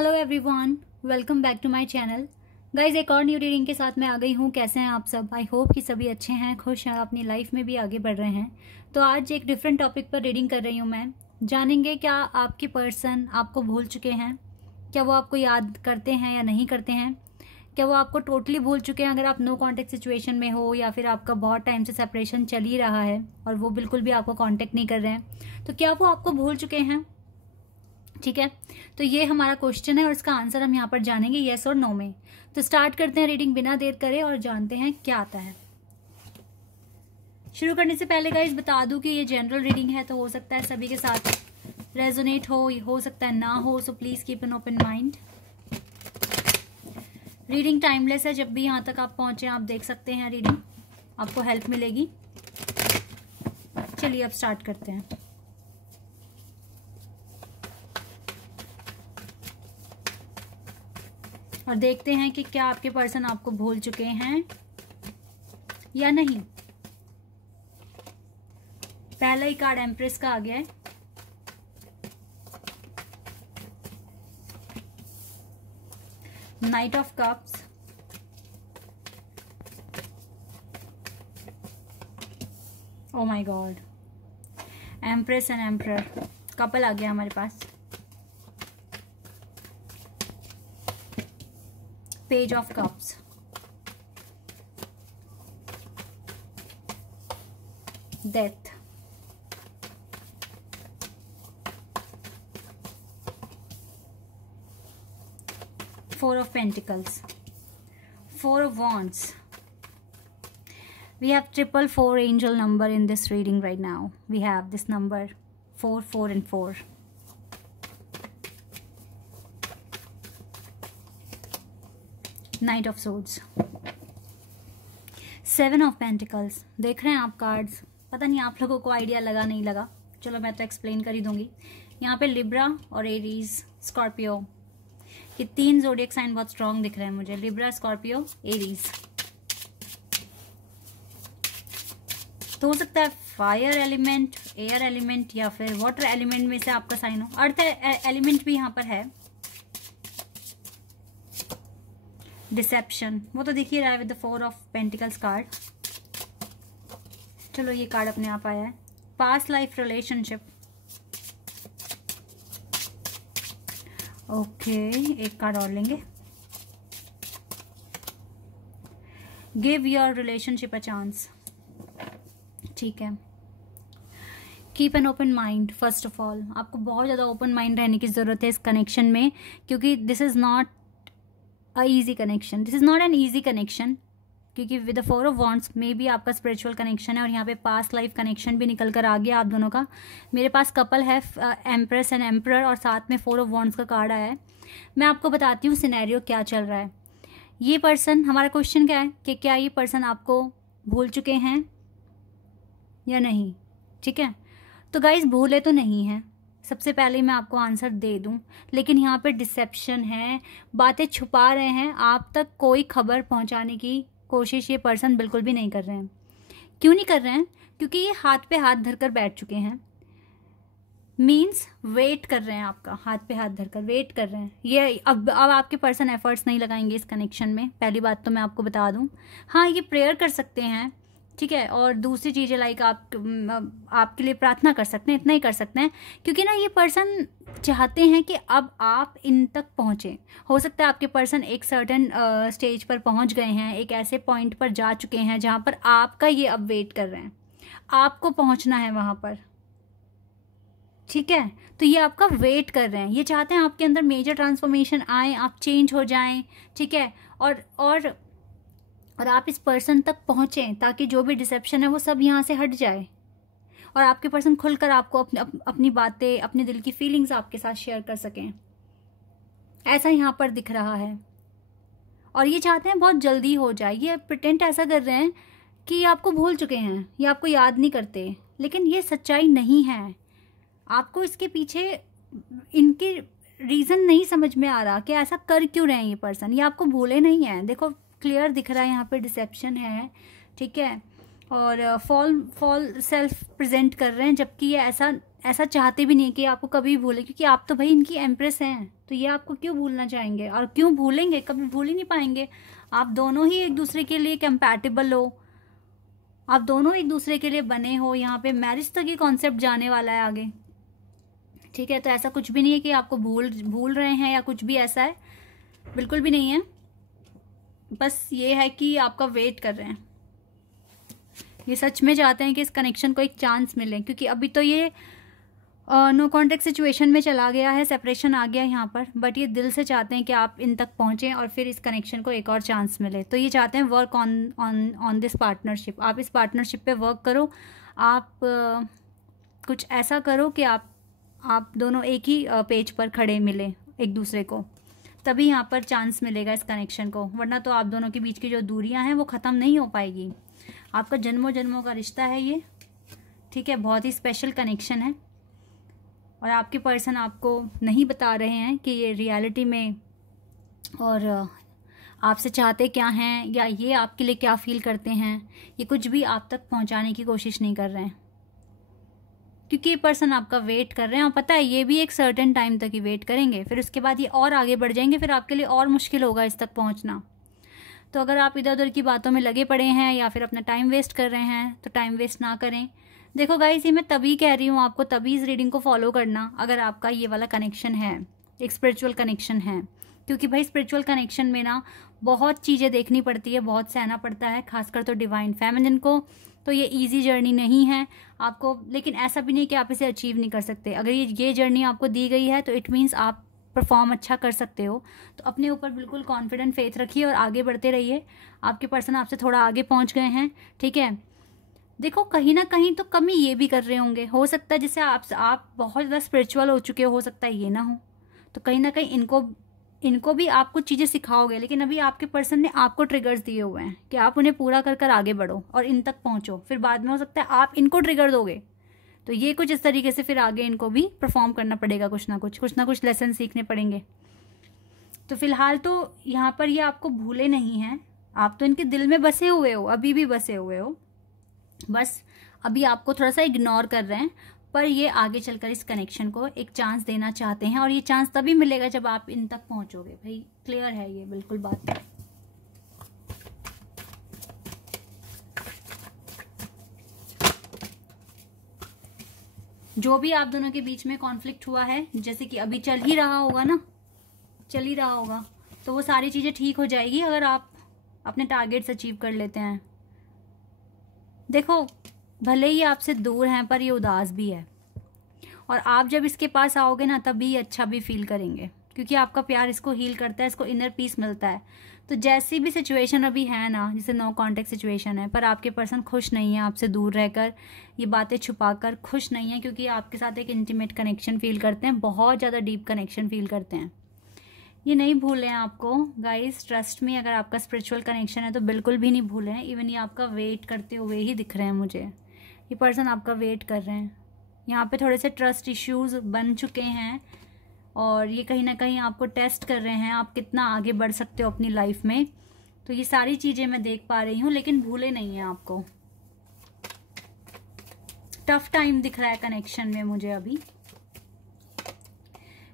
Hello everyone, welcome back to my channel. Guys, एक और new reading के साथ मैं आ गई हूँ। कैसे हैं आप सब? आई होप कि सभी अच्छे हैं, खुश हैं, अपनी लाइफ में भी आगे बढ़ रहे हैं। तो आज एक डिफरेंट टॉपिक पर रीडिंग कर रही हूँ मैं। जानेंगे क्या आपके पर्सन आपको भूल चुके हैं, क्या वो आपको याद करते हैं या नहीं करते हैं, क्या वो आपको टोटली भूल चुके हैं अगर आप नो कॉन्टेक्ट सिचुएशन में हो, या फिर आपका बहुत टाइम से सेपरेशन चल ही रहा है और वो बिल्कुल भी आपको कॉन्टेक्ट नहीं कर रहे हैं, तो क्या वो आपको भूल चुके हैं। ठीक है, तो ये हमारा क्वेश्चन है और इसका आंसर हम यहाँ पर जानेंगे येस और नो में। तो स्टार्ट करते हैं रीडिंग बिना देर करे और जानते हैं क्या आता है। शुरू करने से पहले गाइस बता दूं कि ये जनरल रीडिंग है, तो हो सकता है सभी के साथ रेजोनेट हो सकता है ना हो, so please keep an open mind. Reading timeless है, जब भी यहाँ तक आप पहुंचे आप देख सकते हैं रीडिंग, आपको हेल्प मिलेगी। चलिए अब स्टार्ट करते हैं। और देखते हैं कि क्या आपके पर्सन आपको भूल चुके हैं या नहीं। पहला ही कार्ड एम्प्रेस का आ गया है। Knight of cups, oh my God, empress and emperor, couple आ गया हमारे पास। Page of cups, death, four of pentacles, four of wands. We have 444 angel number in this reading right now. We have this number 4, 4 and 4. Night of swords, seven of pentacles. देख रहे हैं आप cards, पता नहीं आप लोगों को idea लगा नहीं लगा, चलो मैं तो एक्सप्लेन कर ही दूंगी। यहाँ पे लिब्रा और एरीज, स्कॉर्पियो, ये तीन ज़ोडिएक साइन बहुत स्ट्रांग दिख रहे हैं मुझे। Libra, Scorpio, Aries. तो हो सकता है फायर एलिमेंट, एयर एलिमेंट या फिर वाटर एलिमेंट में से आपका साइन हो। अर्थ एलिमेंट भी यहाँ पर है। डिसेप्शन, वो तो दिख ही रहा है with the four of pentacles card. चलो ये कार्ड अपने आप आया है। पास्ट लाइफ रिलेशनशिप, ओके, एक कार्ड और लेंगे। Give your relationship a chance, ठीक है। Keep an open mind. First of all आपको बहुत ज़्यादा ओपन माइंड रहने की ज़रूरत है इस कनेक्शन में, क्योंकि this is not a easy connection, this is not an easy connection, क्योंकि with the four of wands में भी आपका स्पिरिचुअल कनेक्शन है और यहाँ पे पास्ट लाइफ कनेक्शन भी निकल कर आ गया आप दोनों का। मेरे पास कपल है, एम्प्रेस एंड एम्परर, और साथ में फोर ऑफ वॉन्ड्स का कार्ड आया है। मैं आपको बताती हूँ सिनेरियो क्या चल रहा है। ये पर्सन, हमारा क्वेश्चन क्या है कि क्या ये पर्सन आपको भूल चुके हैं या नहीं, ठीक है। तो गाइज भूले तो नहीं हैं, सबसे पहले मैं आपको आंसर दे दूं, लेकिन यहाँ पे डिसेप्शन है, बातें छुपा रहे हैं, आप तक कोई खबर पहुँचाने की कोशिश ये पर्सन बिल्कुल भी नहीं कर रहे हैं। क्यों नहीं कर रहे हैं? क्योंकि ये हाथ पे हाथ धरकर बैठ चुके हैं। मीन्स वेट कर रहे हैं, आपका हाथ पे हाथ धरकर वेट कर रहे हैं। ये अब आपके पर्सन एफर्ट्स नहीं लगाएंगे इस कनेक्शन में, पहली बात तो मैं आपको बता दूं। हाँ, ये प्रेयर कर सकते हैं, ठीक है, और दूसरी चीज़ें लाइक आपके लिए प्रार्थना कर सकते हैं, इतना ही कर सकते हैं, क्योंकि ना ये पर्सन चाहते हैं कि अब आप इन तक पहुँचें। हो सकता है आपके पर्सन एक सर्टेन स्टेज पर पहुँच गए हैं, एक ऐसे पॉइंट पर जा चुके हैं जहाँ पर आपका ये अब वेट कर रहे हैं, आपको पहुँचना है वहाँ पर, ठीक है। तो ये आपका वेट कर रहे हैं, ये चाहते हैं आपके अंदर मेजर ट्रांसफॉर्मेशन आए, आप चेंज हो जाएं, ठीक है, और आप इस पर्सन तक पहुँचें ताकि जो भी डिसेप्शन है वो सब यहाँ से हट जाए और आपके पर्सन खुलकर आपको अपनी बातें, अपने दिल की फीलिंग्स आपके साथ शेयर कर सकें। ऐसा यहाँ पर दिख रहा है और ये चाहते हैं बहुत जल्दी हो जाए। ये प्रिटेंड ऐसा कर रहे हैं कि आपको भूल चुके हैं, ये आपको याद नहीं करते, लेकिन ये सच्चाई नहीं है। आपको इसके पीछे इनके रीज़न नहीं समझ में आ रहा कि ऐसा कर क्यों रहे हैं ये पर्सन। ये आपको भूले नहीं हैं, देखो क्लियर दिख रहा है यहाँ पे डिसेप्शन है, ठीक है, और फॉल सेल्फ प्रेजेंट कर रहे हैं, जबकि ये ऐसा ऐसा चाहते भी नहीं कि आपको कभी भूले, क्योंकि आप तो भाई इनकी एम्प्रेस हैं, तो ये आपको क्यों भूलना चाहेंगे और क्यों भूलेंगे, कभी भूल ही नहीं पाएंगे। आप दोनों ही एक दूसरे के लिए कंपैटिबल हो, आप दोनों एक दूसरे के लिए बने हो। यहाँ पे मैरिज तक ये कॉन्सेप्ट जाने वाला है आगे, ठीक है। तो ऐसा कुछ भी नहीं है कि आपको भूल रहे हैं या कुछ भी ऐसा है, बिल्कुल भी नहीं है। बस ये है कि आपका वेट कर रहे हैं, ये सच में चाहते हैं कि इस कनेक्शन को एक चांस मिले, क्योंकि अभी तो ये नो कॉन्टेक्ट सिचुएशन में चला गया है, सेपरेशन आ गया है यहाँ पर, बट ये दिल से चाहते हैं कि आप इन तक पहुँचें और फिर इस कनेक्शन को एक और चांस मिले। तो ये चाहते हैं वर्क ऑन दिस पार्टनरशिप। आप इस पार्टनरशिप पे वर्क करो, आप कुछ ऐसा करो कि आप दोनों एक ही पेज पर खड़े मिले एक दूसरे को, तभी यहाँ पर चांस मिलेगा इस कनेक्शन को। वरना तो आप दोनों के बीच की जो दूरियां हैं वो ख़त्म नहीं हो पाएगी। आपका जन्मों जन्मों का रिश्ता है ये, ठीक है, बहुत ही स्पेशल कनेक्शन है। और आपके पर्सन आपको नहीं बता रहे हैं कि ये रियलिटी में और आपसे चाहते क्या हैं या ये आपके लिए क्या फील करते हैं, ये कुछ भी आप तक पहुंचाने की कोशिश नहीं कर रहे हैं, क्योंकि ये पर्सन आपका वेट कर रहे हैं। और पता है ये भी एक सर्टेन टाइम तक ही वेट करेंगे, फिर उसके बाद ये और आगे बढ़ जाएंगे, फिर आपके लिए और मुश्किल होगा इस तक पहुंचना। तो अगर आप इधर उधर की बातों में लगे पड़े हैं या फिर अपना टाइम वेस्ट कर रहे हैं, तो टाइम वेस्ट ना करें। देखो गाइस, ये मैं तभी कह रही हूँ आपको, तभी इस रीडिंग को फॉलो करना अगर आपका ये वाला कनेक्शन है, एक स्पिरिचुअल कनेक्शन है। क्योंकि भाई स्पिरिचुअल कनेक्शन में ना बहुत चीज़ें देखनी पड़ती है, बहुत सहना पड़ता है, खासकर तो डिवाइन फेमिनिन को। तो ये इजी जर्नी नहीं है आपको, लेकिन ऐसा भी नहीं कि आप इसे अचीव नहीं कर सकते। अगर ये जर्नी आपको दी गई है तो इट मीन्स आप परफॉर्म अच्छा कर सकते हो। तो अपने ऊपर बिल्कुल कॉन्फिडेंट फेथ रखिए और आगे बढ़ते रहिए। आपके पर्सन आपसे थोड़ा आगे पहुंच गए हैं, ठीक है। देखो कहीं ना कहीं तो कमी ये भी कर रहे होंगे, हो सकता है जैसे आप बहुत ज़्यादा स्पिरिचुअल हो चुके हो सकता है ये ना हो। तो कहीं ना कहीं इनको भी आप कुछ चीज़ें सिखाओगे, लेकिन अभी आपके पर्सन ने आपको ट्रिगर्स दिए हुए हैं कि आप उन्हें पूरा कर कर आगे बढ़ो और इन तक पहुंचो। फिर बाद में हो सकता है आप इनको ट्रिगर दोगे, तो ये कुछ इस तरीके से फिर आगे इनको भी परफॉर्म करना पड़ेगा, कुछ ना कुछ लेसन सीखने पड़ेंगे। तो फिलहाल तो यहाँ पर ये आपको भूले नहीं हैं, आप तो इनके दिल में बसे हुए हो, अभी भी बसे हुए हो। बस अभी आपको थोड़ा सा इग्नोर कर रहे हैं, पर ये आगे चलकर इस कनेक्शन को एक चांस देना चाहते हैं, और ये चांस तभी मिलेगा जब आप इन तक पहुंचोगे। भाई क्लियर है ये बिल्कुल बात। जो भी आप दोनों के बीच में कॉन्फ्लिक्ट हुआ है, जैसे कि अभी चल ही रहा होगा, तो वो सारी चीजें ठीक हो जाएगी अगर आप अपने टारगेट्स अचीव कर लेते हैं। देखो भले ही आपसे दूर हैं, पर ये उदास भी है, और आप जब इसके पास आओगे ना तभी अच्छा भी फील करेंगे, क्योंकि आपका प्यार इसको हील करता है, इसको इनर पीस मिलता है। तो जैसी भी सिचुएशन अभी है ना, जैसे नो कॉन्टेक्ट सिचुएशन है, पर आपके पर्सन खुश नहीं है आपसे दूर रहकर, ये बातें छुपाकर खुश नहीं है, क्योंकि आपके साथ एक इंटीमेट कनेक्शन फील करते हैं, बहुत ज़्यादा डीप कनेक्शन फील करते हैं। ये नहीं भूले हैं आपको गाइस, ट्रस्ट में। अगर आपका स्पिरिचुअल कनेक्शन है तो बिल्कुल भी नहीं भूले हैं। इवन ये आपका वेट करते हुए ही दिख रहे हैं मुझे, ये पर्सन आपका वेट कर रहे हैं। यहाँ पे थोड़े से ट्रस्ट इश्यूज बन चुके हैं, और ये कहीं ना कहीं आपको टेस्ट कर रहे हैं आप कितना आगे बढ़ सकते हो अपनी लाइफ में। तो ये सारी चीज़ें मैं देख पा रही हूँ, लेकिन भूले नहीं हैं आपको। टफ टाइम दिख रहा है कनेक्शन में मुझे अभी।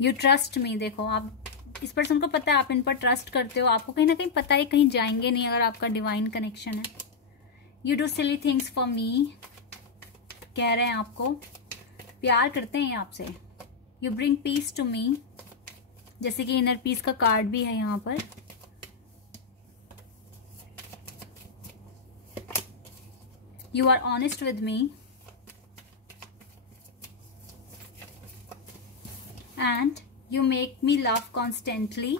यू ट्रस्ट मी, देखो आप इस पर्सन को पता है आप इन पर ट्रस्ट करते हो, आपको कहीं ना कहीं पता है कहीं जाएंगे नहीं अगर आपका डिवाइन कनेक्शन है। You do silly things for me, कह रहे हैं आपको प्यार करते हैं आपसे। You bring peace to me, जैसे कि इनर पीस का कार्ड भी है यहाँ पर। You are honest with me and you make me laugh constantly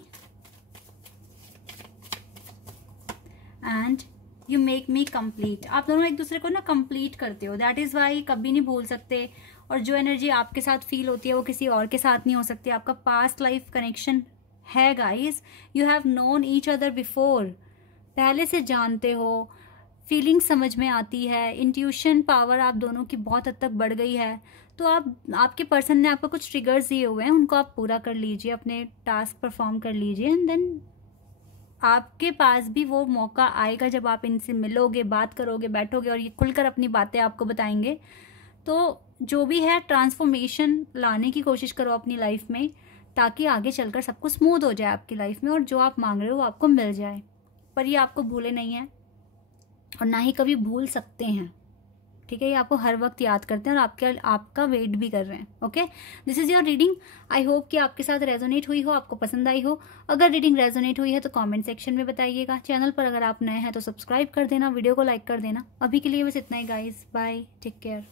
and you make me complete। आप दोनों एक दूसरे को ना कंप्लीट करते हो, दैट इज वाई कभी नहीं भूल सकते। और जो एनर्जी आपके साथ फील होती है वो किसी और के साथ नहीं हो सकती। आपका पास्ट लाइफ कनेक्शन है guys, you have known each other before, पहले से जानते हो, फीलिंग समझ में आती है, इंट्यूशन पावर आप दोनों की बहुत हद तक बढ़ गई है। तो आपके पर्सन ने आपको कुछ ट्रिगर्स दिए हुए हैं, उनको आप पूरा कर लीजिए, अपने टास्क परफॉर्म कर लीजिए, एंड देन आपके पास भी वो मौका आएगा जब आप इनसे मिलोगे, बात करोगे, बैठोगे और ये खुलकर अपनी बातें आपको बताएंगे। तो जो भी है ट्रांसफॉर्मेशन लाने की कोशिश करो अपनी लाइफ में, ताकि आगे चलकर सब कुछ स्मूथ हो जाए आपकी लाइफ में और जो आप मांग रहे हो वो आपको मिल जाए। पर ये आपको भूले नहीं है और ना ही कभी भूल सकते हैं, ठीक है। ये आपको हर वक्त याद करते हैं और आपका वेट भी कर रहे हैं। Okay, this is your reading. I hope कि आपके साथ रेजोनेट हुई हो, आपको पसंद आई हो। अगर रीडिंग रेजोनेट हुई है तो कमेंट सेक्शन में बताइएगा। चैनल पर अगर आप नए हैं तो सब्सक्राइब कर देना, वीडियो को लाइक कर देना। अभी के लिए बस इतना ही गाइज, बाय, टेक केयर।